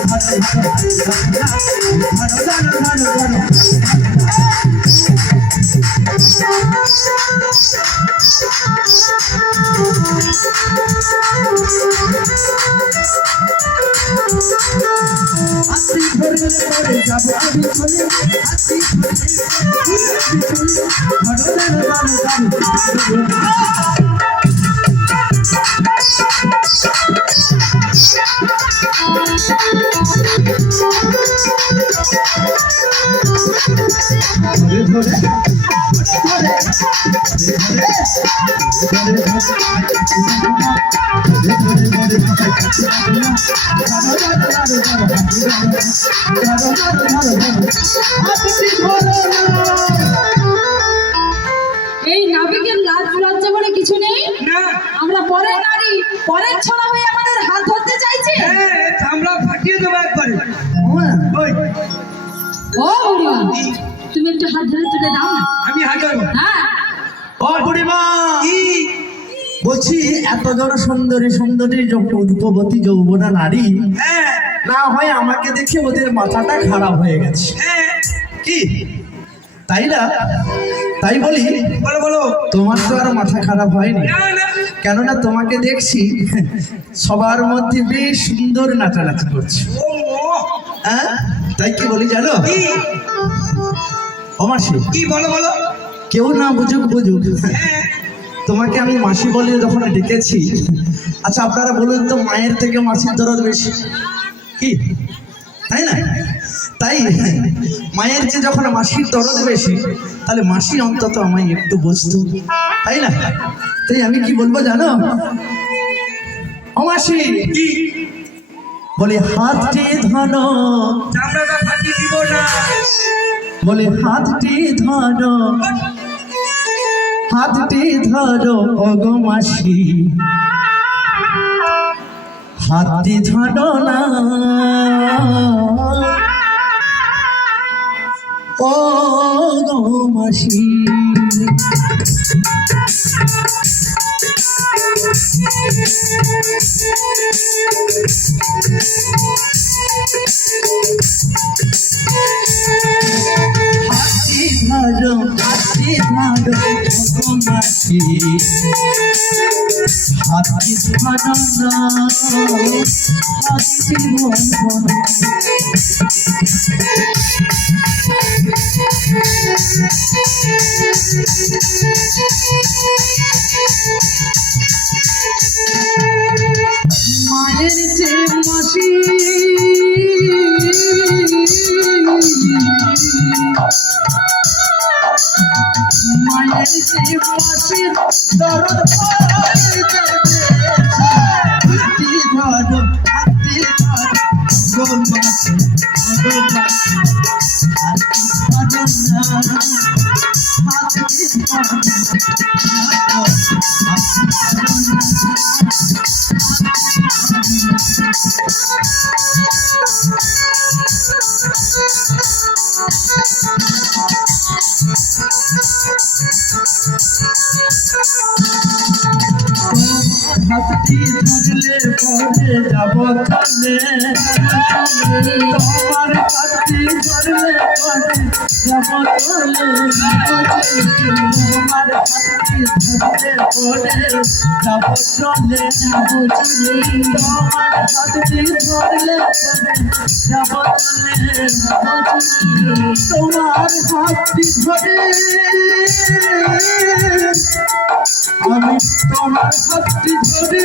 ধরো ধরো ধরো ধরো হাতি ধরে পড়ে যাব আমি চলে হাতি ধরে চলে এই নাবিকের লাজ লজ্জা বলে কিছু নেই? না। আমরা পরের নারী পরের ছড়া হয়ে আমাদের হাত ধরতে চাইছে? হ্যাঁ চামড়া ফাটিয়ে দেবো একবারে। ওই। ও বুড়িমা তুমি একটু হাত ধরে তুলে দাও না। আমি হাজার হ্যাঁ। ও বুড়িমা কি বলছি এত জন সুন্দরী সুন্দরী রূপবতী যৌবনা নারী। হ্যাঁ। না হয় আমাকে দেখে ওদের মাথাটা খারাপ হয়ে গেছে। হ্যাঁ। কি? তাই না? তাই বলি? বলো বলো। তোমার তো আর মাথা খারাপ হয়নি। না না। কেননা তোমাকে দেখছি সবার মধ্যে বেশ সুন্দর নাচানাচি করছে। হ্যাঁ? তাই কি বলি জানো? কি? ও মাসি? কি বলো বলো? কেউ না বুঝুক বুঝুক। হ্যাঁ। তোমাকে আমি মাসি বলে যখন ডেকেছি আচ্ছা আপনারা বলুন তো মায়ের থেকে মাসির দরদ বেশি? কি? তাই না? তাই? মায়ের যে যখন মাসির দরদ বেশি তাহলে মাসি অন্তত আমায় একটু বুঝতো। তাই না? তাই আমি কি বলব জানো? ও মাসি! কি? বলে হাতটি ধন ফাটিয়ে দিব না। বলে, হাতটি ধন হাতটি ধরো অগো মাসি। হাতটি ধরো না। ও গো মাসি। হাতটি ধরো হাতটি ধরো অগো মাটি হাতটি ধরো না হাতটি ধরলে পরে যাব চলে তোমার হাতটি ধরলে পরে যাব চলে তোমার হাতটি ধরলে পরে যাব চলে তোমার হাতটি ধরলে যাব চলে তোমার হাতটি ধরে আমি তোমার হাতটি ধরে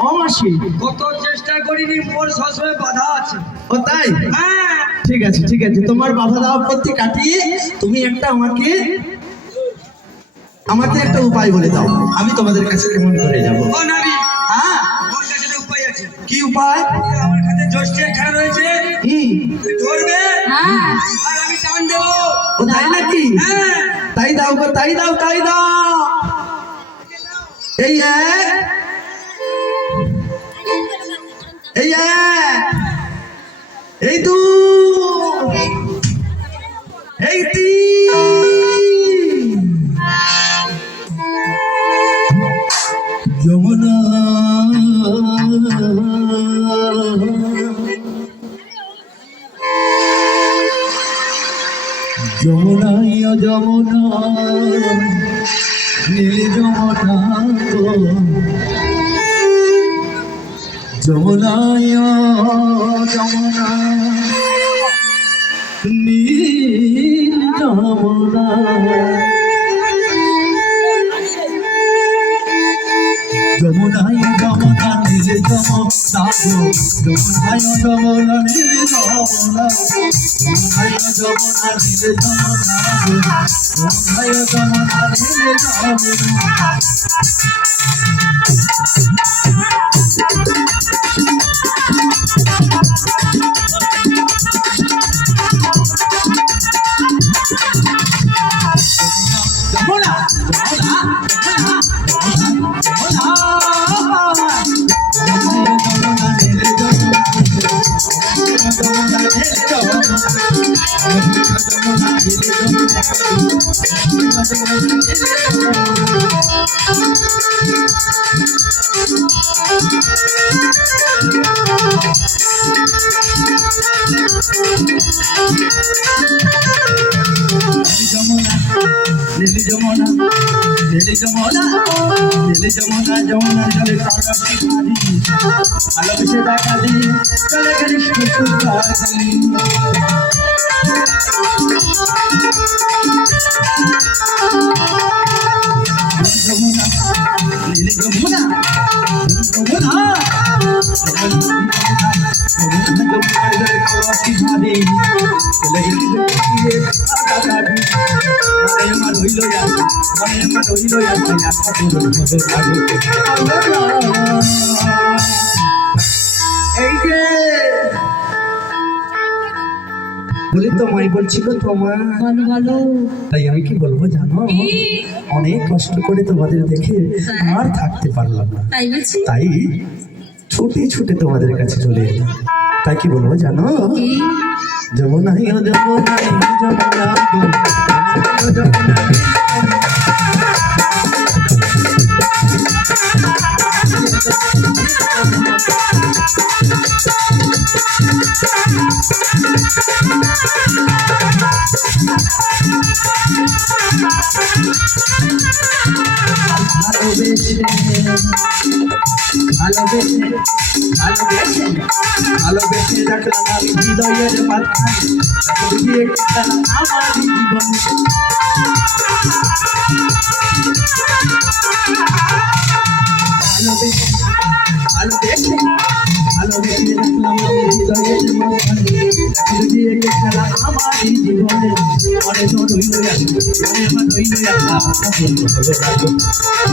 মাসি ও মাসি হাতটি ধরো না হাতটি ধরো না হাতটি ধরো না হাতটি ধরো না হাতটি ধরো না হাতটি ধরো না ও মাসি কত চেষ্টা করিনি মোর সবসময় বাধা আছে। ও তাই? হ্যাঁ। ঠিক আছে ঠিক আছে তোমার বাধা দেওয়া প্রতি কাটিয়ে তুমি একটা আমাকে আমাকে একটা উপায় বলে দাও। আমি তোমাদের কাছে কেমন করে যাব? ও হ্যাঁ? মোর কাছে একটা উপায় আছে। কি উপায়? আমার কাছে জোশটি এখানে রয়েছে। কি? ধরবে? হ্যাঁ। আর আমি টান দেবো। ও তাই নাকি? হ্যাঁ। তাই দাও গো তাই দাও তাই দাও। এই এক এই এক এই দুই এই তিন। যমুনা। যমুনাই যমুনা নীল যমুনা গো যমুনাই যমুনা নীল যমুনা যমুনাই যমুনা নীল যমুনা গো যমুনাই যমুনা নীল যমুনা যমুনাই যমুনা নীল যমুনা গো যমুনা নীল যমুনা নীল যমুনা যমুনা নীল যমুনা যমুনা নীলি যমুনা নীলি যমুনা নীলি যমুনা যমুনা জলে কারাটি মারি ভালোবেসে দেখা দিয়ে চলে গেলি শ্বশুর বাড়ি যমুনা নীলি যমুনা যমুনা এই তোমায় বলছিল তোমার। তাই আমি কি বলব জানো? অনেক কষ্ট করে তোমাদের দেখে আর থাকতে পারলাম না। তাই ছুটে ছুটে তোমাদের কাছে চলে এলাম। তাই কি বলব জানো? যমুনাই যমুনাই যমুনা গো ভালোবেসে ভালোবেসে ভালোবেসে ভালোবেসে রাখলাম আমি হৃদয়ের মাথায় দিয়ে গেলাম আমার জীবন ভালোবেসে ভালোবেসে ভালোবেসে মনে আমার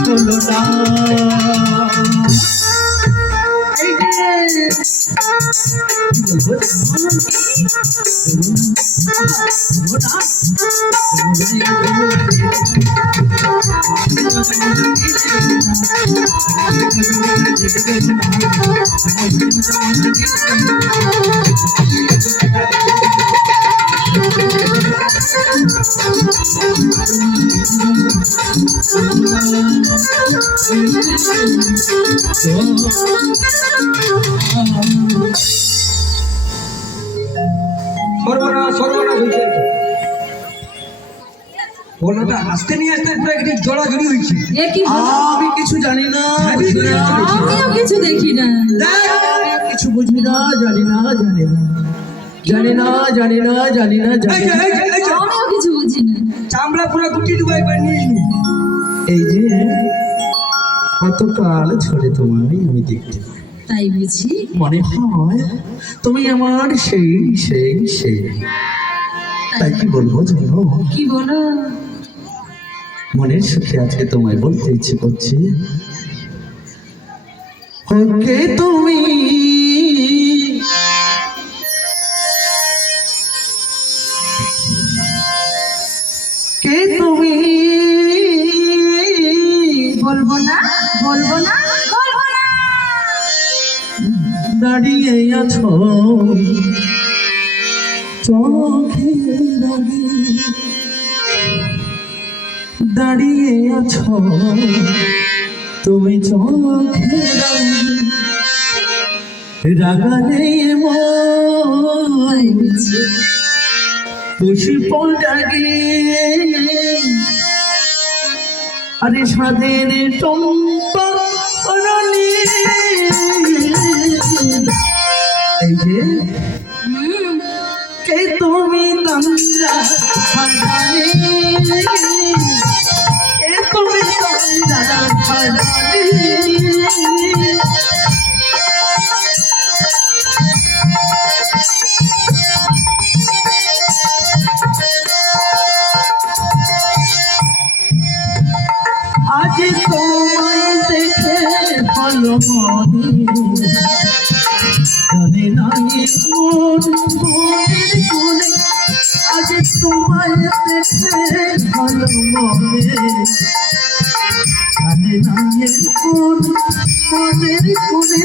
রইল সর্বনাশ সর্বনাশ হয়েছে। বলোটা আসতে নিয়ে আসতে পুরো একটি জড়াজড়ি হয়েছে। এ কি হলো? আমি কিছু জানি না আমিও কিছু দেখি না। কিছু বুঝি না জানি না জানি না। জানি না জানি না জানি না জানি না। এই যে, এই যে, আমিও কিছু বুঝি না চামড়া পুরো গুটি ডুবে একবার এই যে কতকাল তোমায় আমি দেখতে তাই বুঝি? মনে হয় তুমি আমার সেই সেই সেই। তাই কি বলব জানো? কি বলো? মনের সুখে আজকে তোমায় বলতে ইচ্ছে করছে। ওকে তুমি বলব না? বলব না! দাঁড়িয়ে আছো। চোখে দাঁড়িয়ে আছো। তুমি চোখে রাগালে পুষ্প ডাগে আরে সাদের টম্পা এই আজ তোমায় দেখে ভালো মনে এ কোন মনের আজ তোমায় ভালো মনে জানে কোন মনের কোণে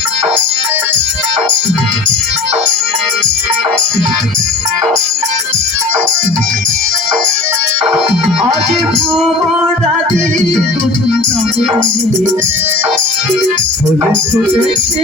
যাবে ফুটেছে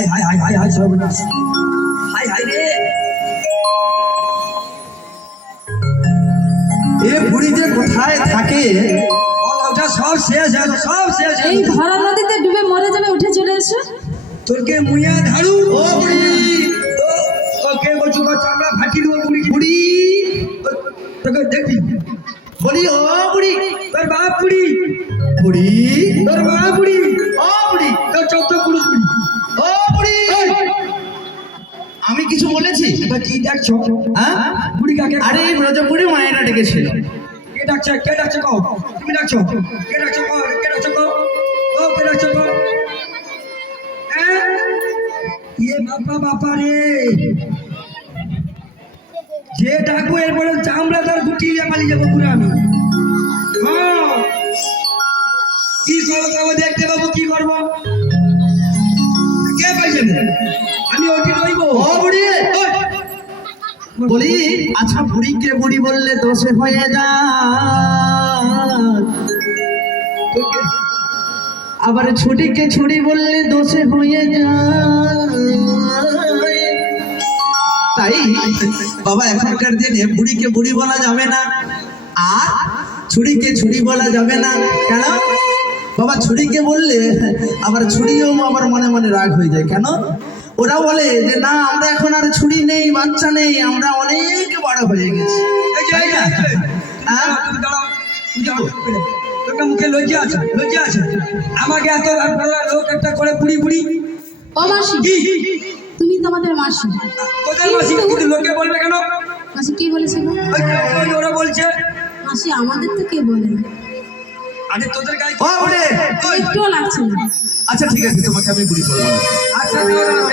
হাই হাই হাই হাই হাই সর্বনাশ হাই হাই রে এ বুড়ি যে কোথায় থাকে? ওটা সব শেষ হয়ে সব শেষ এই ভরা নদীতে ডুবে মরে যাবে উঠে চলে এসো। তোকে মুইয়া ধাড়ু ও বুড়ি। ওকে বলছো কো চামড়া ফাটি দেবো বুড়ি। বুড়ি। তোকে দেখবি বলি ও বুড়ি। তোর বাপ বুড়ি। বুড়ি। তোর মা বুড়ি। বলেছি এবার কি দেখছ? হ্যাঁ? বুড়ি কাকে আরে এই ব্রজপুরে মায়েরা ডেকেছিল। কে ডাকছে? কে ডাকছে কও? তুমি ডাকছো? কে ডাকছো কও? কে ডাকছো কও? ও কে ডাকছো কও? হ্যাঁ? ইয়ে বাবা বাবা রে। যে ডাকবো এরপরে চামড়া তার গুটিয়ে পালিয়ে যাব পুরো আমি। হ্যাঁ। কি বলি আচ্ছা বুড়িকে বুড়ি বললে দোষে হয়ে যায়? আবার ছুটিকে ছুটি বললে দোষে হয়ে যায়? তাই বাবা, এখনকার দিনে বুড়িকে বুড়ি বলা যাবে না, আর ছুরিকে ছুরি বলা যাবে না। কেন? বাবা ছুরিকে বললে আবার ছুরিও আবার মনে মনে রাগ হয়ে যায়। কেন? ওরা বলে যে না আমরা এখন আর ছুরি নেই বাচ্চা নেই আমরা অনেক বড় হয়ে গেছি। মুখে লজ্জা আছে লজ্জা আছে। আমাকে এত লোক একটা করে ও মাসি তুমি তো আমাদের মাসি। তোদের মাসি? কিন্তু লোকে বলবে কেন? মাসি কে বলেছে ওই, ওই, ওরা বলছে। মাসি আমাদের তো কে বলে? আরে তোদের গায়ে একটুও লাগছে না। আচ্ছা ঠিক আছে তোমাকে আমি বুড়ি বলব আচ্ছা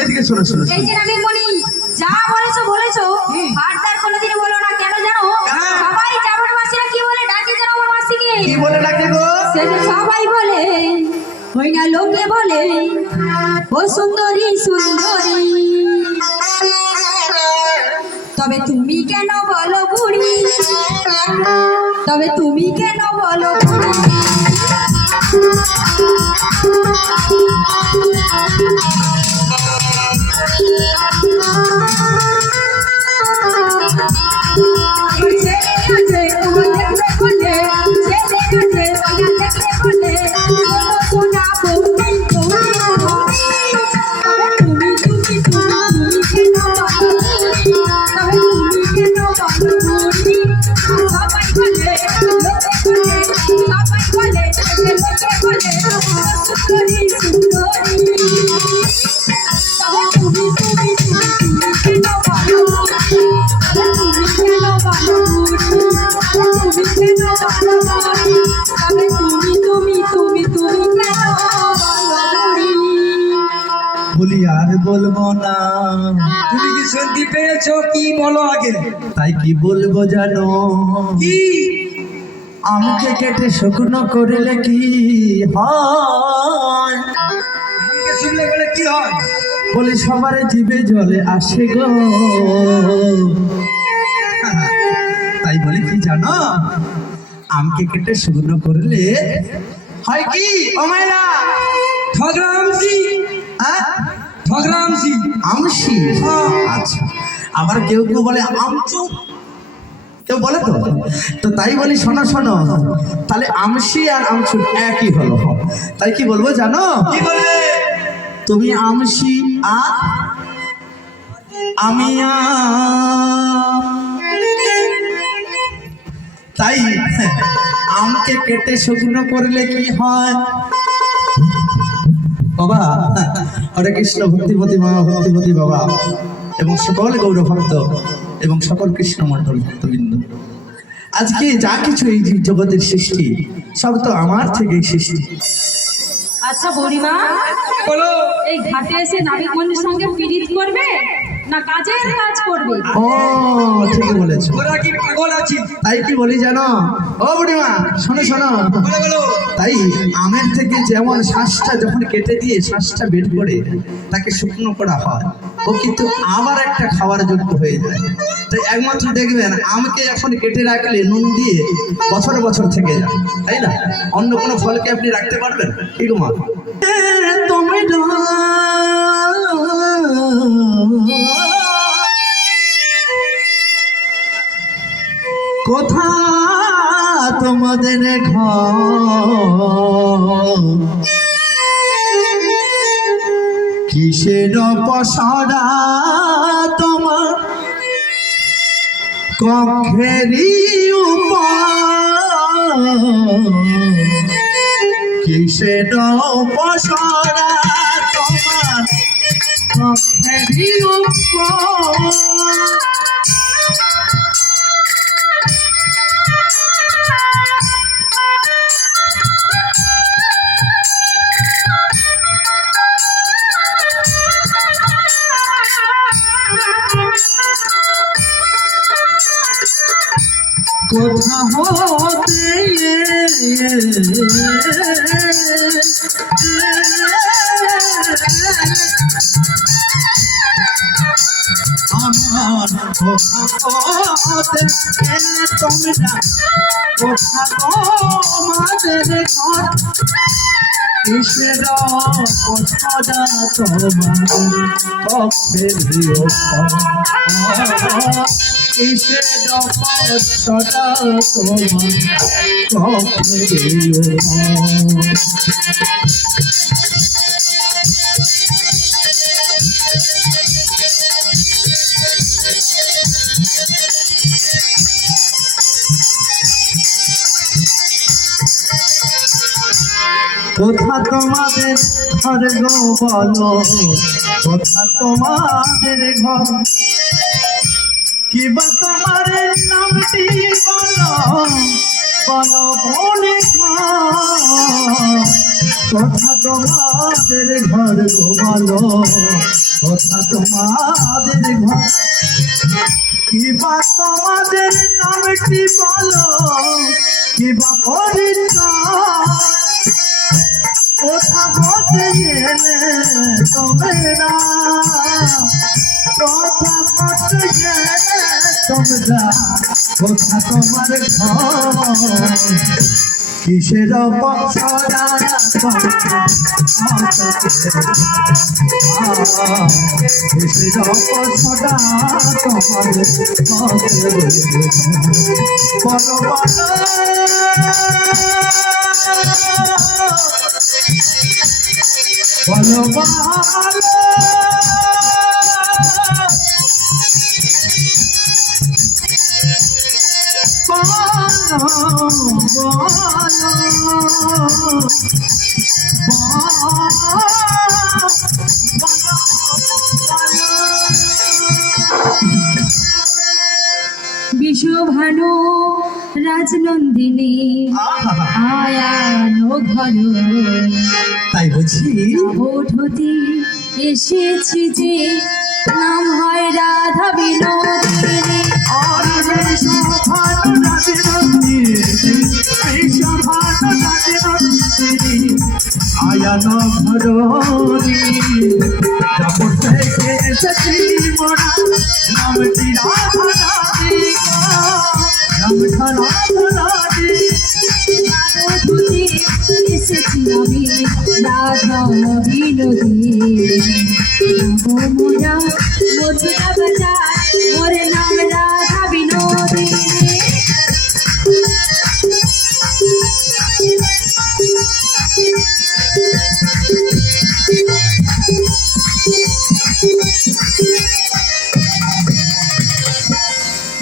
এদিকে শোনো শোনো এই যে আমি বলি যা বলেছ বলেছ ফার্দার কোনোদিন বলো না কেন জানো? সবাই জামার মাসিরা কি বলে ডাকে জানো আমার মাসিকে কি বলে ডাকে গো? সবাই বলে ওই না লোকে বলে ও সুন্দরী সুন্দরী। তবে তুমি কেন বলো বুড়ি? তবে তুমি কেন বলো বুড়ি? ছেলে কেটে শুকনো করলে কি হয়? শুনলে বলে কি হয়? বলি সবার জিভে জলে আসে গো। তাই বলে কি জানো? আমকে কেটে শুকনো করলে হয় কি? ও মাইলা ঠগরামসি হ্যাঁ? ঠগরামসি আমসি আচ্ছা। আবার কেউ কেউ বলে আমচু কেউ বলে তো? তো তাই বলি শোনো শোনো। তাহলে আমসি আর আমচু একই হলো। তাই কি বলব জানো? কি বলবে? তুমি আমসি আর আমি তাই আমকে কেটে শুকনো করলে কি হয়? বাবা হরে কৃষ্ণ ভক্তিপতি মা ভক্তিপতি বাবা এবং সকল গৌর ভক্ত এবং সকল কৃষ্ণ মণ্ডল ভক্তবৃন্দ। আজকে যা কিছু এই জীব জগতের সৃষ্টি সব তো আমার থেকেই সৃষ্টি। আচ্ছা বড়িমা বলো। এই ঘাটে এসে নাবিকগঞ্জের সঙ্গে পীড়িত করবে? না কাজের কাজ করবে। ও ঠিকই বলেছ। ওরা কি পাগল আছি? তাই কি বলি জানো? ও বুড়িমা শোনো শোনো। বলো বলো। তাই আমের থেকে যেমন শ্বাসটা যখন কেটে দিয়ে শ্বাসটা বের করে তাকে শুকনো করা হয় ও কিন্তু আবার একটা খাওয়ার যোগ্য হয়ে যায়। তাই একমাত্র দেখবেন আমকে এখন কেটে রাখলে নুন দিয়ে বছর বছর থেকে যায়। তাই না? অন্য কোনো ফলকে আপনি রাখতে পারবেন? কি গো মা? তুমি কোথা তোমাদের ঘর? কিসের পসরা তোমার কক্ষেরই কিসের পসরা তোমার কক্ষেরই উপর কোথা হতে আমার কোথা তোমরা কোথা তোমাদের ঘর কিসের সদা তোমার? কক্ষে দিও কিসের সদা তোমার? কক্ষে কোথা তোমাদের ঘর গো বলো, কোথা তোমাদের ঘর। কিবা তোমার নামটি বলো বলো বলে কোথা তোমাদের ঘর গো বলো, কোথা তোমাদের ঘর। কিবা তোমাদের নামটি বলো, কিবা পরিচয় কোথা তোমার ঘর কিসের কিসের বছরা তোমার বলো বলো বিশ্বভানু রাজনন্দিনী আয়ানো ঘর। তাই বুঝি ওঠতি এসেছি যে নাম হয় রাধা বিনোদিনী। আয়ান ভরি কাপড় থেকে এসেছি মোরা নামটি রাধা এসেছি আমি রাধা বিনোদিনী নাম মোরা মথুরা বাজার মোর নাম রাধা বিনোদিনী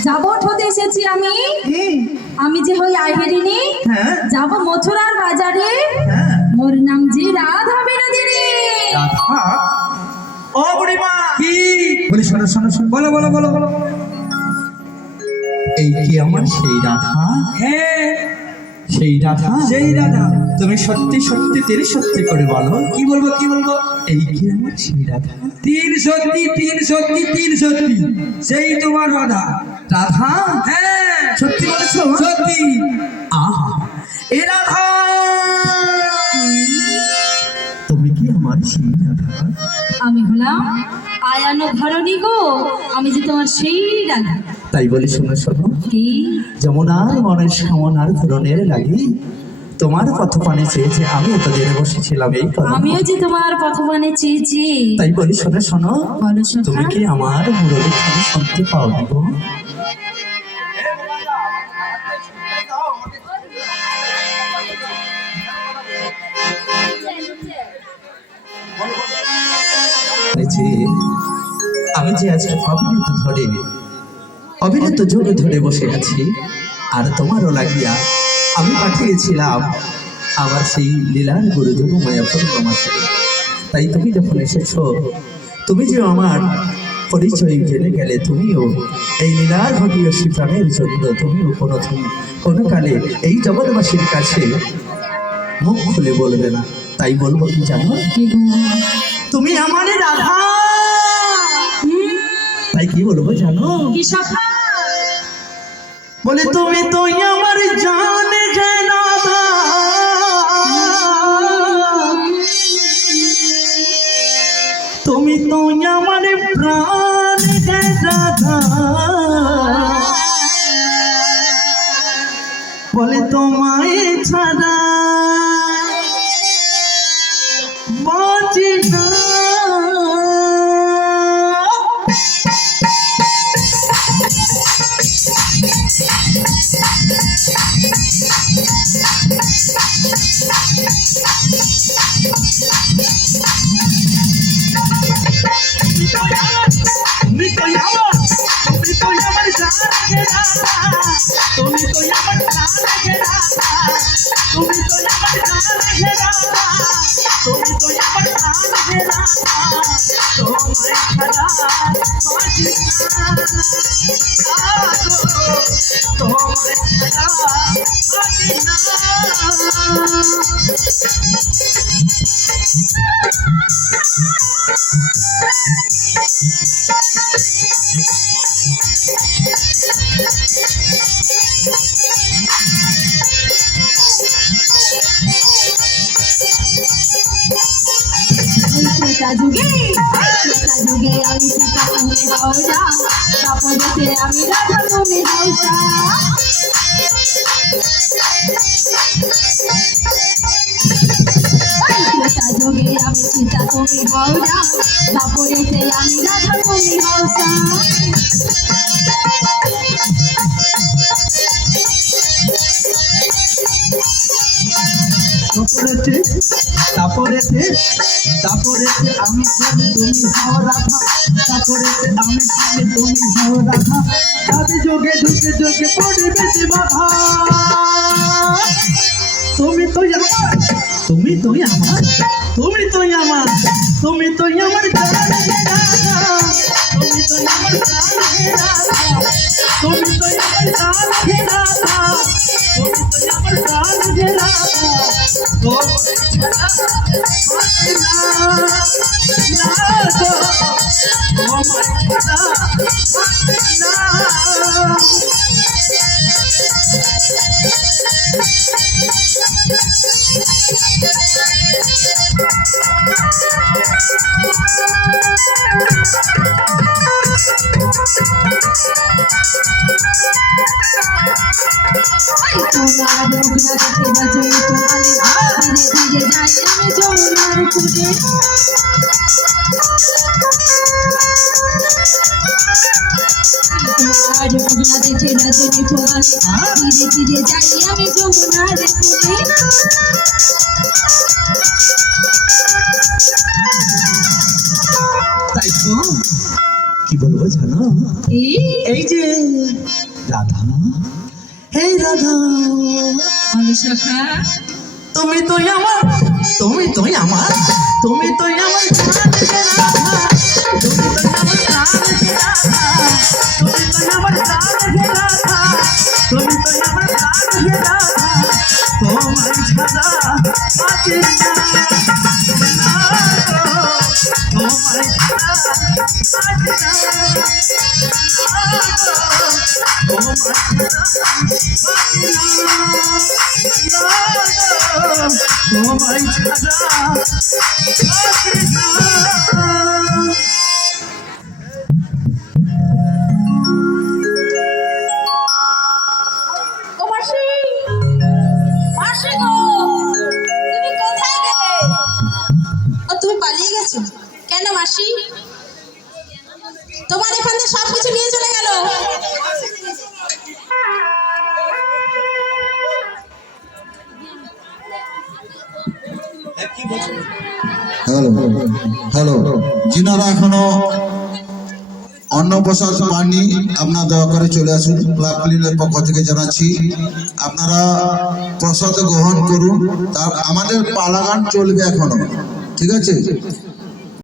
যাবট হতে এসেছি আমি। আমি যে হই আইহেরিনি হ্যাঁ। যাব মথুরার বাজারে। হ্যাঁ। মোর নাম যে রাধা বিনোদিনী। রাধা? ও বুড়িমা! কি? বলি শোনো শোনো শোনো বলো বলো বলো বলো। এই কি আমার সেই রাধা? হ্যাঁ। সেই রাধা? সেই রাধা। তুমি সত্যি সত্যি তেরি সত্যি করে বলো। কি বলব কি বলব? এই কি আমার সেই রাধা? তিন সত্যি তিন সত্যি তিন সত্যি। সেই তোমার রাধা। রাধা? হ্যাঁ। সত্যি বলেছ? সত্যি। আহা। এ রাধা তুমি কি আমার সেই রাধা? আমি হলাম আয়ানো ধরণী গো। আমি যে তোমার সেই রাধা। তাই বলি শোনো শোনো। কি? যমুনার মনের সামনার ধরনের লাগি তোমার পথ পানে চেয়েছে আমি তোদের বসেছিলাম এই কথা আমিও যে তোমার পথবানে চেয়েছি। তাই বলি শোনো শোনো। তুমি কি আমার মুরলি শুনতে পাও নি গো আমি যে আজকে অবিরত ধরে অবিরত যোগে ধরে বসে আছি, আর তোমারও লাগিয়া আমি পাঠিয়েছিলাম আমার সেই লীলার গুরুজন মায়াপুর তাই তুমি যখন এসেছ, তুমি যে আমার পরিচয় জেনে গেলে তুমিও এই লীলার ঘটীয় শিপ্রাণের জন্য তুমিও কোনো কোনো কালে এই জগৎবাসীর কাছে মুখ খুলে বলবে না। তাই বলব কি জানো? তুমি আমার রাধা তাই কি বলব জানো? বলে তুমি তো আমার জানে। তারপরেতে আমি স্বামী তুমি হও রাখা। তারপরে আমি স্বামী তুমি হও রাখা। তবে যোগে, ঢুকে যোগে, পড়ে বেশি বাধা তুমি তো আমার তুমি তো আমার তুমি তো আমার তুমি তো আমার তুমি তো আমার জান হে রাধা তুমি তো আমার জান হে রাধা তুমি তো আমার মুখনা দেখে বাজে তোমার ধীরে ধীরে যাই আমি যমুনার কুটে তোমার মুখনা দেখে রজনী তোমার ধীরে ধীরে যাই আমি যমুনার কুটে তাই তো কি বলব জানো? এই যে রাধা। হে রাধা। তুমি তুই আমার তুমি তো আমার তুমি তো আমার প্রসাদ পাননি আপনার দয়া করে চলে আসুন। ক্লাব ক্লিনের পক্ষ থেকে জানাচ্ছি, আপনারা প্রসাদ গ্রহণ করুন। তার আমাদের পালাগান চলবে এখনও, ঠিক আছে?